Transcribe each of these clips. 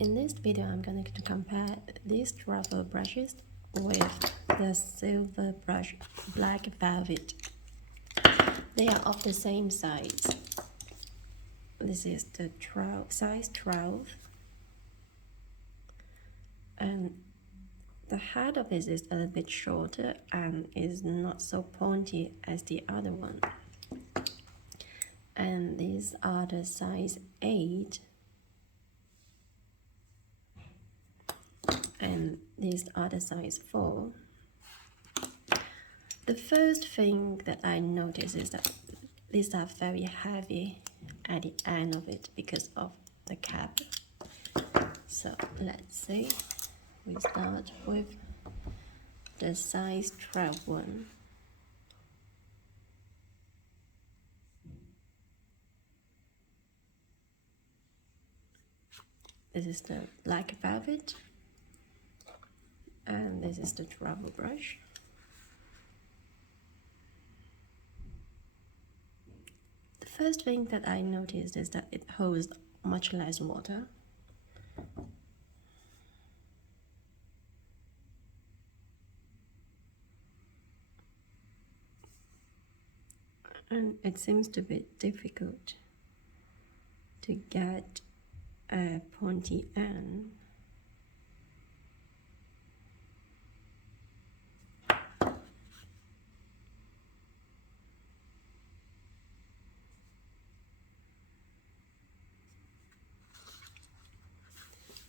In this video, I'm going to compare these travel brushes with the silver brush Black Velvet. They are of the same size. This is the size 12, and the head of it is a little bit shorter and is not so pointy as the other one. And these are the size 8, and these are the size 4. The first thing that I notice is that these are very heavy at the end of it because of the cap. So let's see, we start with the size 12 one. This is the Black Velvet, and this is the travel brush. The first thing that I noticed is that it holds much less water. And it seems to be difficult to get a pointy end.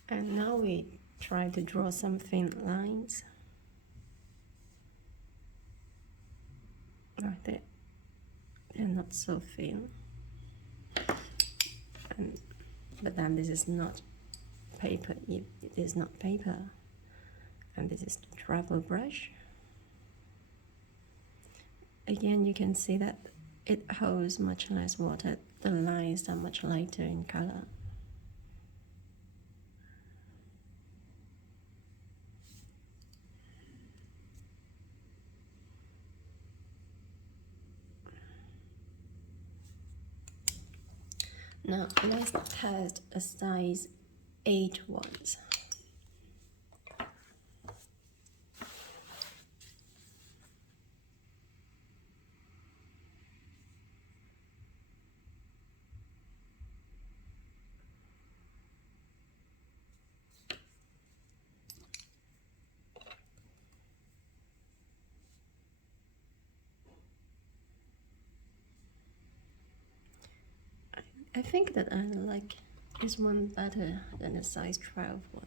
And now we try to draw some thin lines. Right there. They're not so thin. But then this is not paper. It is not paper. And this is the travel brush. Again, you can see that it holds much less water. The lines are much lighter in color. Now let's test a size 8 ones. I think that I like this one better than the size 12 one.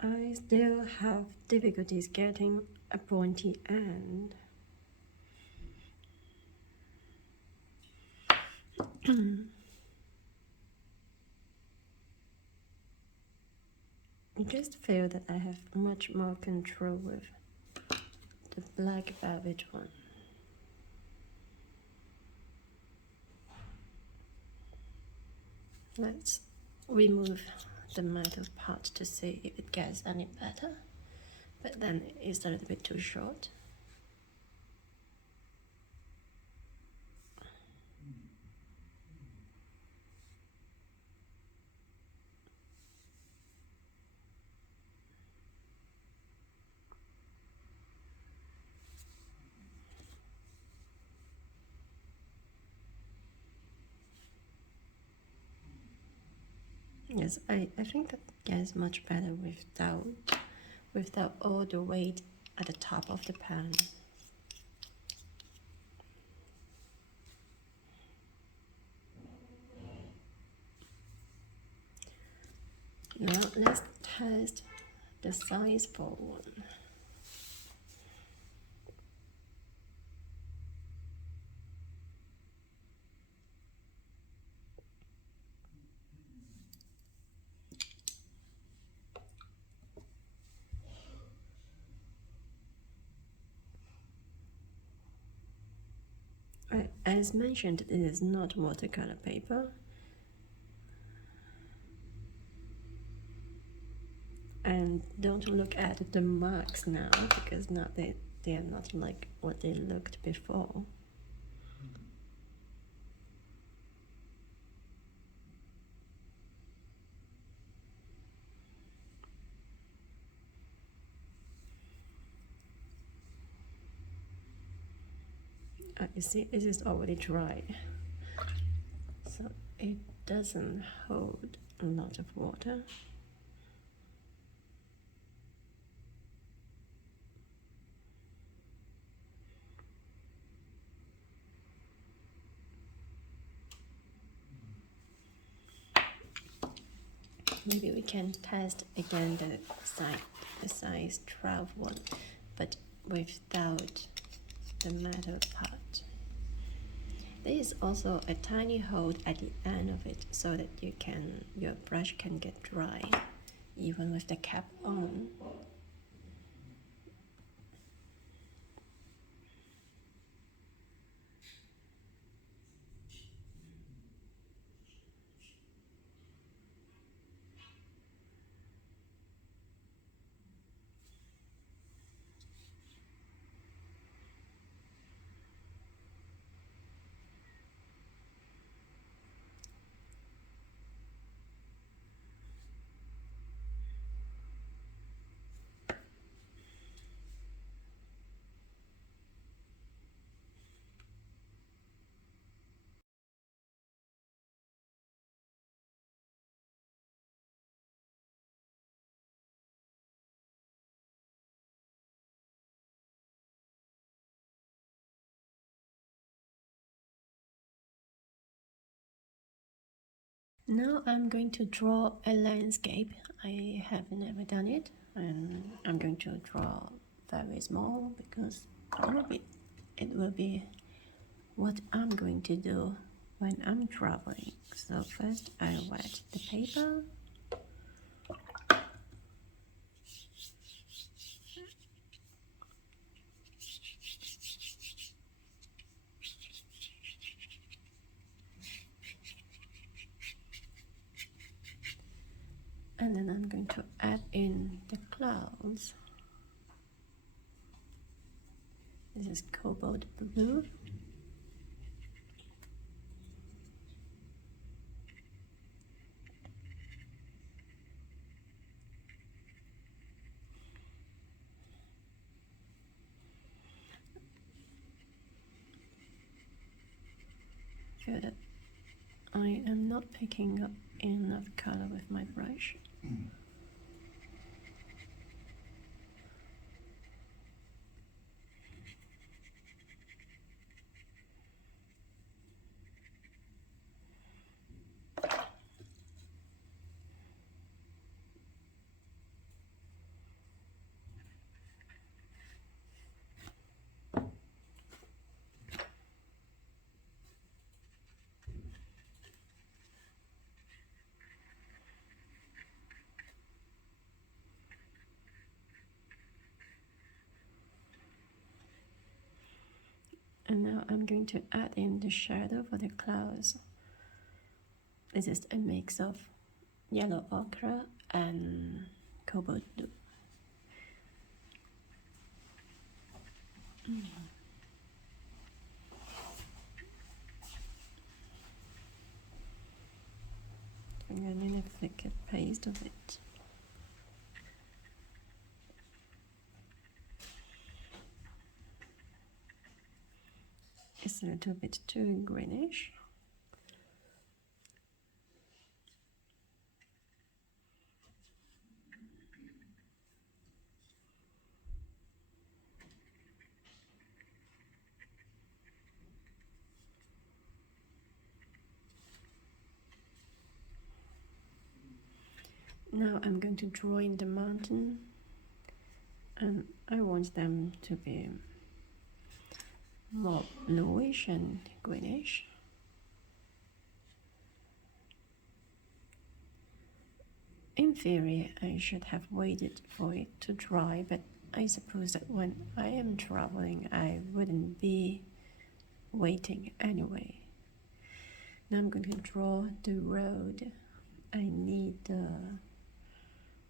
I still have difficulties getting a pointy end. I just feel that I have much more control with the Black Velvet one. Let's remove the metal part to see if it gets any better, but then it's a little bit too short. Yes, I think that gets much better without all the weight at the top of the pan. Now let's test the size 4 one. As mentioned, it is not watercolor paper, and don't look at the marks now, because now they are not like what they looked before. You see, it is already dry, so it doesn't hold a lot of water. Maybe we can test again the size 12 one, but without the metal part. There is also a tiny hole at the end of it, so that your brush can get dry even with the cap on. Now I'm going to draw a landscape. I have never done it, and I'm going to draw very small because it will be what I'm going to do when I'm traveling. So first I wet the paper. And then I'm going to add in the clouds. This is cobalt blue. Feel that I am not picking up enough color with my brush. And now I'm going to add in the shadow for the clouds. This is a mix of yellow ochre and cobalt blue. And I need a thicker paste of it. It's a little bit too greenish. Now I'm going to draw in the mountain, and I want them to be more bluish and greenish. In theory, I should have waited for it to dry, but I suppose that when I am traveling, I wouldn't be waiting anyway. Now I'm going to draw the road. I need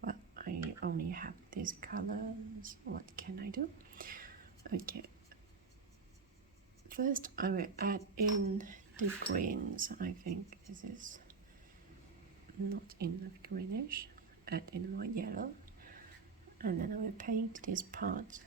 well, I only have these colors. What can I do? Okay, first I will add in the greens. I think this is not enough greenish. Add in more yellow, and then I will paint this part.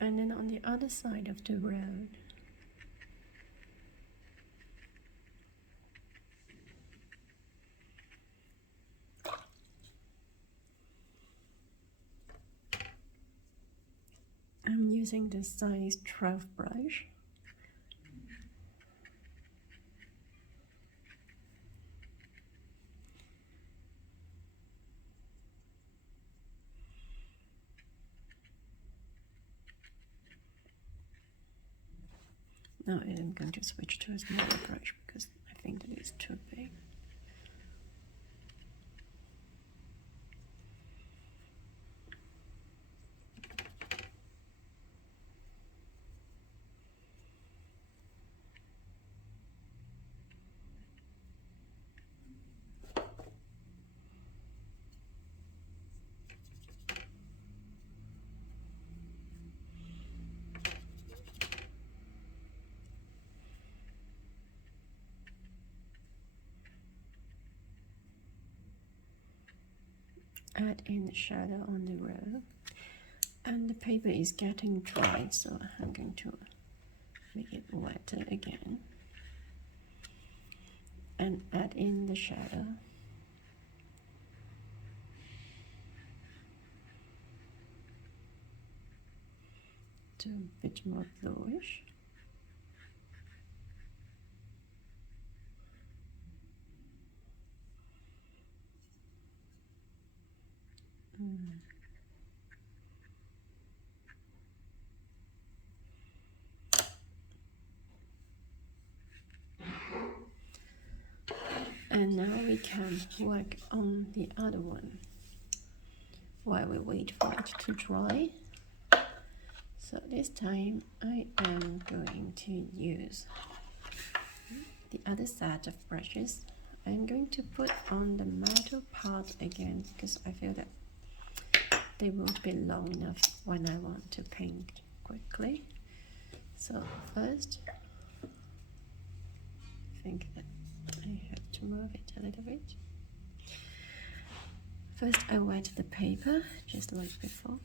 And then on the other side of the road, I'm using the size 12 brush. Now I'm going to switch to a smaller brush because I think that is too big. Add in the shadow on the row, and the paper is getting dry, so I'm going to make it wetter again and add in the shadow. To a bit more bluish. And now we can work on the other one while we wait for it to dry. So this time I am going to use the other set of brushes. I'm going to put on the metal part again because I feel that they won't be long enough when I want to paint quickly. So first, I think that I have to move it a little bit. First I wet the paper, just like before,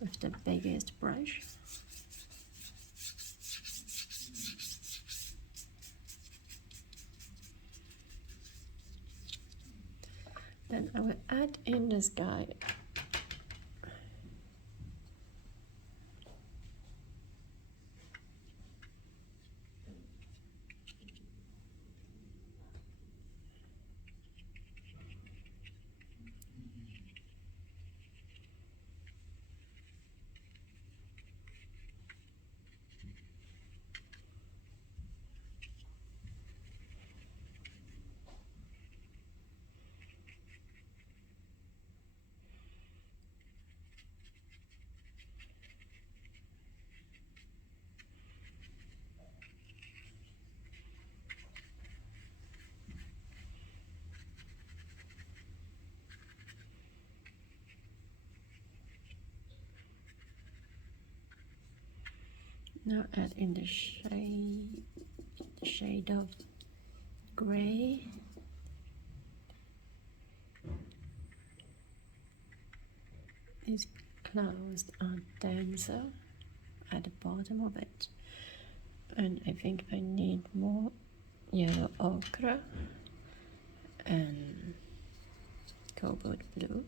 with the biggest brush. Then I will add in the sky. Now add in the shade of gray. These clouds are denser at the bottom of it, and I think I need more yellow ochre and cobalt blue.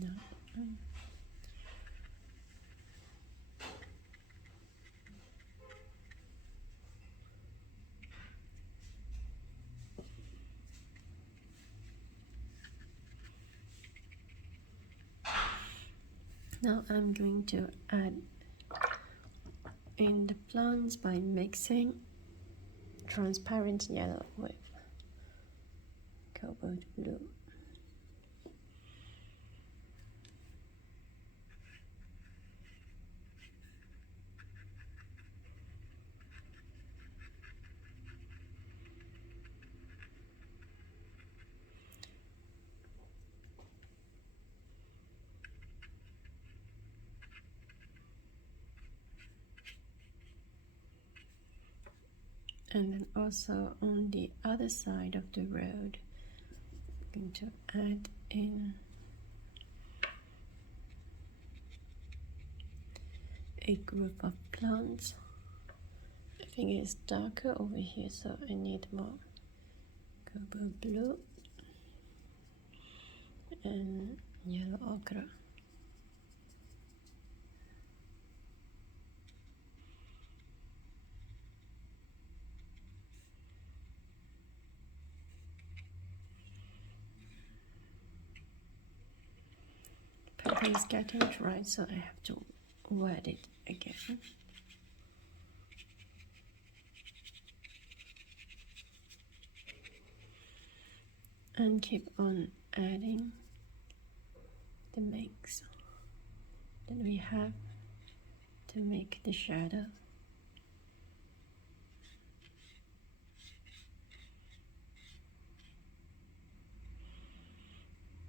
No. Now I'm going to add in the plants by mixing transparent yellow with cobalt blue. And then also on the other side of the road, I'm going to add in a group of plants. I think it's darker over here, so I need more cobalt blue and yellow ochre. Paper is getting dry, so I have to wet it again. And keep on adding the mix that we have to make the shadow.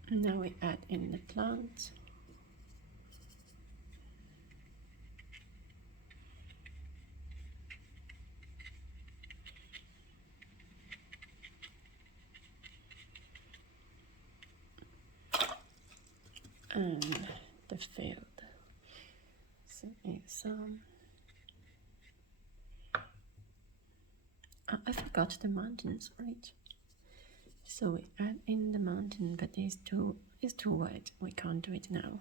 Now we add in the plants. And the field. So it's I forgot the mountains, right? So we add in the mountain, but it's too wet. We can't do it now.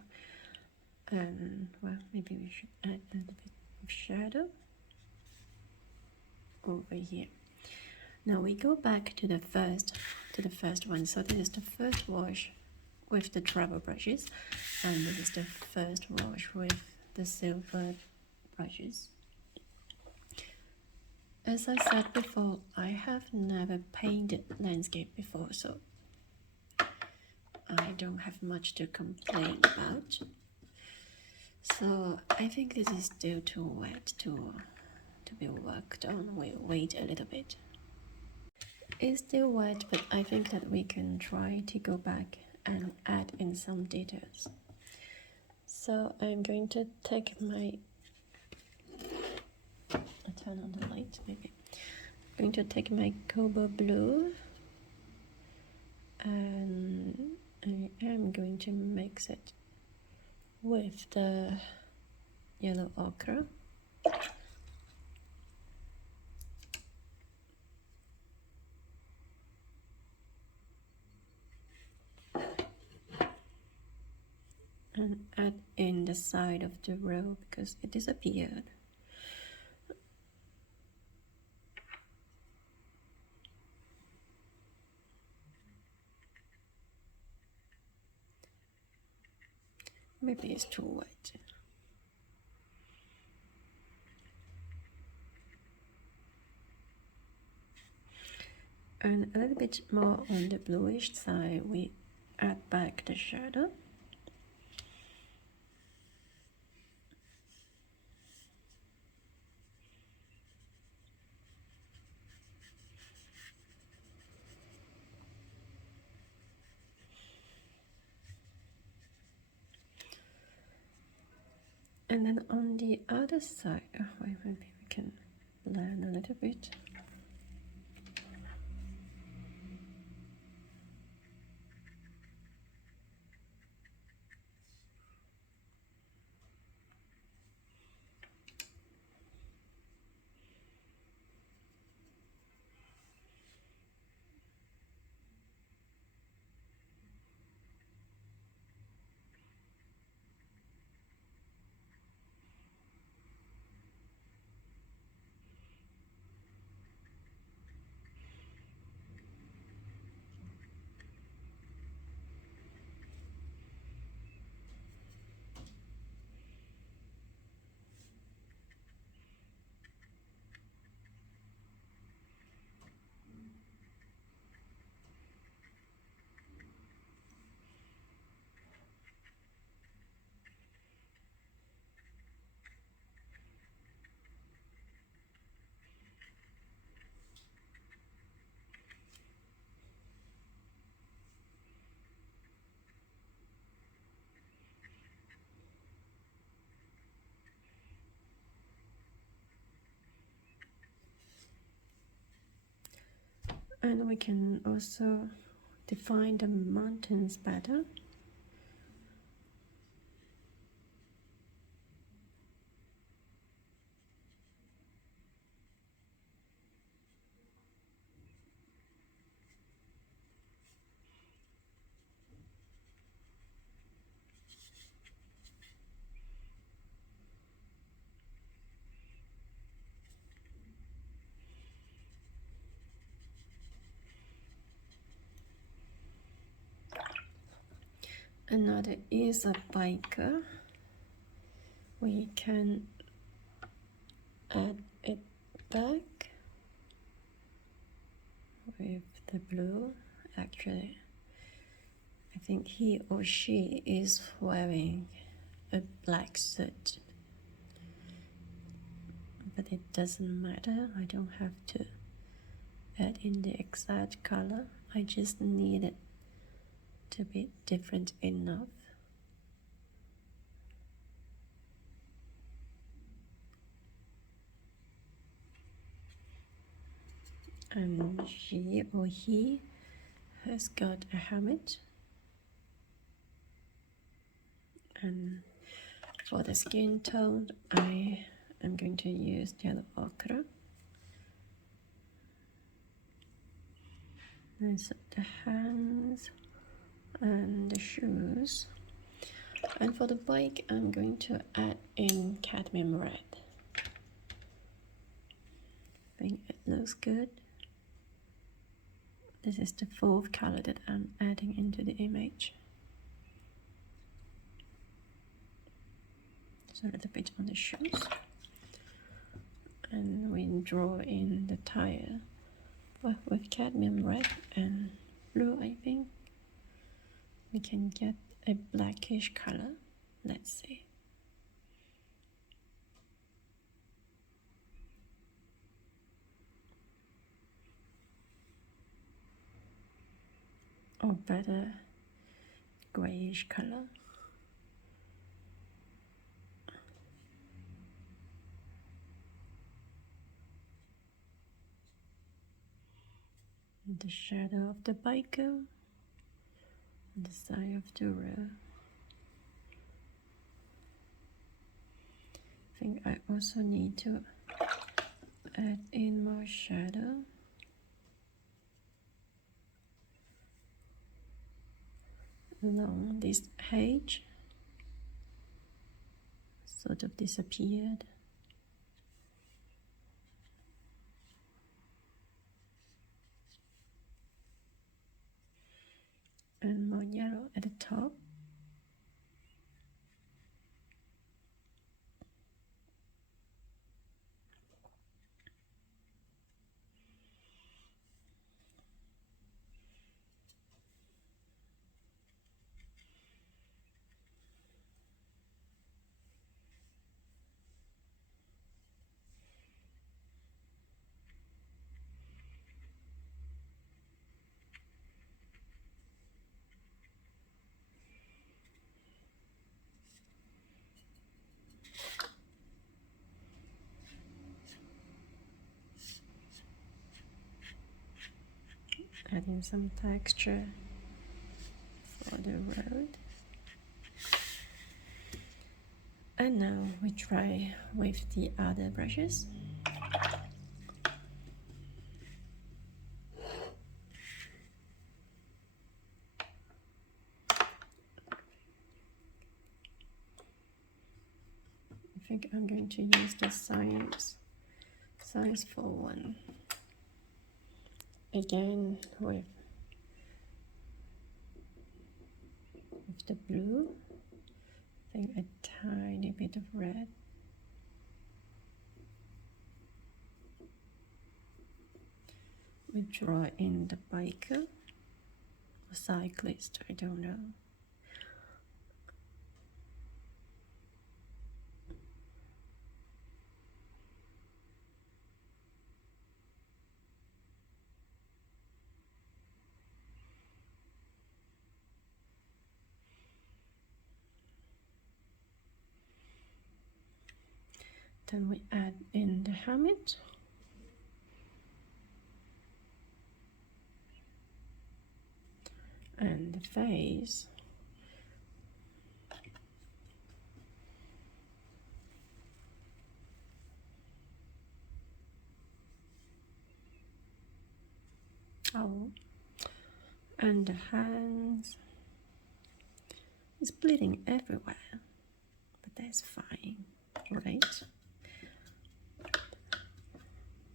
And well, maybe we should add a little bit of shadow over here. Now we go back to the first one. So this is the first wash with the travel brushes, and this is the first wash with the silver brushes. As I said before, I have never painted landscape before, so I don't have much to complain about. So I think this is still too wet to be worked on. We'll wait a little bit. It's still wet, but I think that we can try to go back and add in some details. So I'm going to take my, I'll turn on the light maybe. I'm going to take my cobalt blue and I am going to mix it with the yellow ochre. And add in the side of the row because it disappeared. Maybe it's too wet. And a little bit more on the bluish side, we add back the shadow. And then on the other side, maybe we can blend a little bit. And we can also define the mountains better. Another is a biker. We can add it back with the blue. Actually, I think he or she is wearing a black suit, but it doesn't matter. I don't have to add in the exact color. I just need it to be different enough. And she or he has got a helmet. And for the skin tone, I am going to use yellow ochre. And so the hands and the shoes. And for the bike, I'm going to add in cadmium red. I think it looks good. This is the fourth color that I'm adding into the image. So a little bit on the shoes. And we draw in the tire with cadmium red and blue, I think. We can get a blackish color. Let's see. Or better, grayish color. And the shadow of the biker on the side of the road. I think I also need to add in more shadow. Along this edge sort of disappeared. And more yellow at the top. Adding some texture for the road. And now we try with the other brushes. I think I'm going to use the Science for one. Again with the blue. I think a tiny bit of red. We draw in the biker or cyclist, I don't know. Then we add in the helmet. the face. Oh, and the hands. It's bleeding everywhere, but that's fine, right?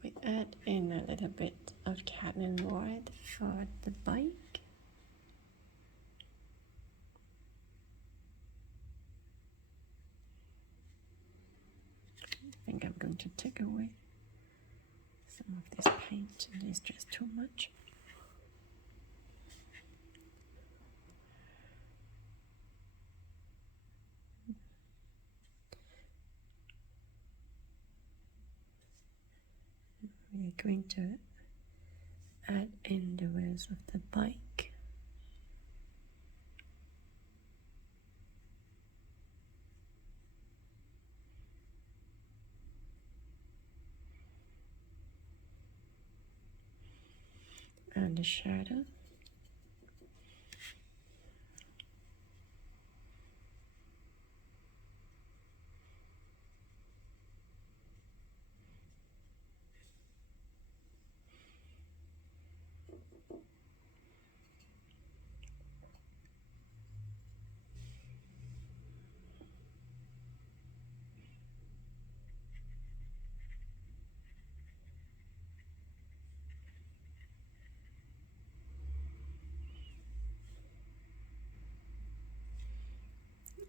We add in a little bit of cadmium white for the bike. I think I'm going to take away some of this paint, and it's just too much. We're going to add in the wheels of the bike. And the shadow.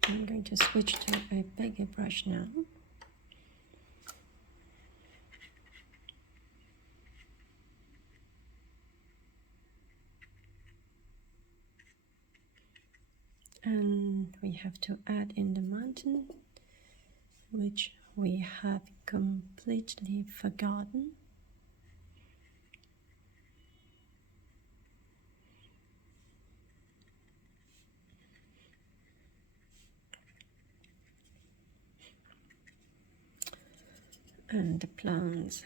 I'm going to switch to a bigger brush now. And we have to add in the mountain, which we have completely forgotten. And the plants,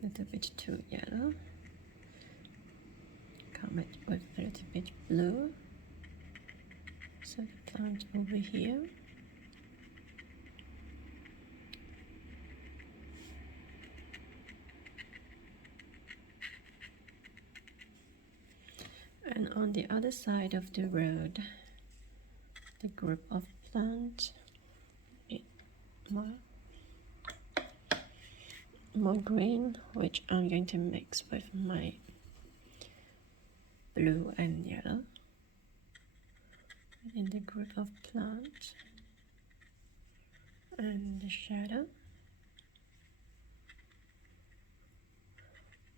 a little bit too yellow. Come it with a little bit blue. So the plant over here. And on the other side of the road, the group of plants, more green, which I'm going to mix with my blue and yellow. And in the group of plants and the shadow.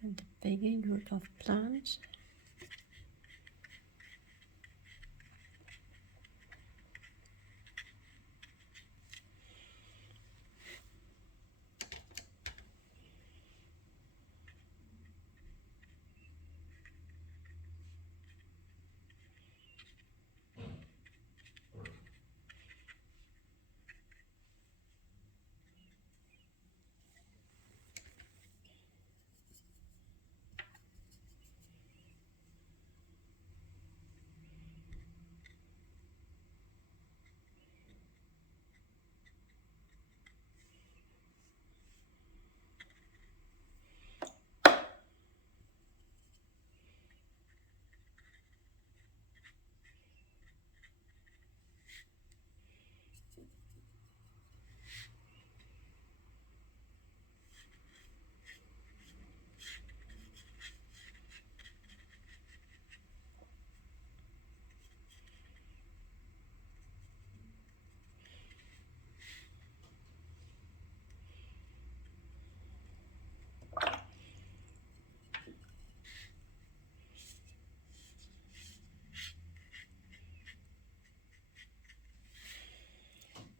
And the bigger group of plants.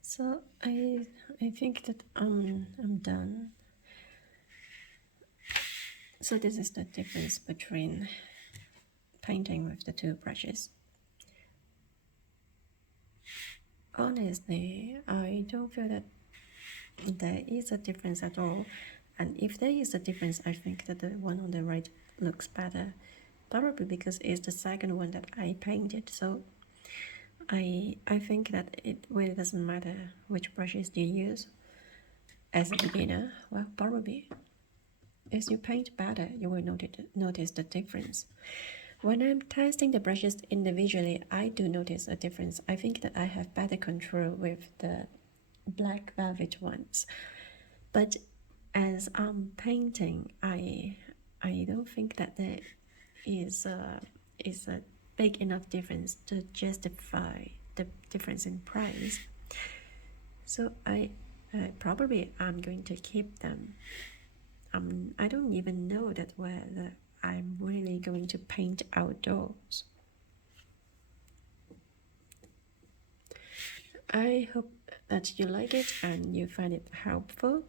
So I think that I'm done. So this is the difference between painting with the two brushes. Honestly, I don't feel that there is a difference at all. And if there is a difference, I think that the one on the right looks better probably because it's the second one that I painted, so I think that it really doesn't matter which brushes you use as a beginner. Well, probably as you paint better, you will notice the difference. When I'm testing the brushes individually, I do notice a difference. I think that I have better control with the black velvet ones, but as I'm painting, I don't think that there is a big enough difference to justify the difference in price. So I probably I'm going to keep them. I don't even know that whether I'm really going to paint outdoors. I hope that you like it and you find it helpful.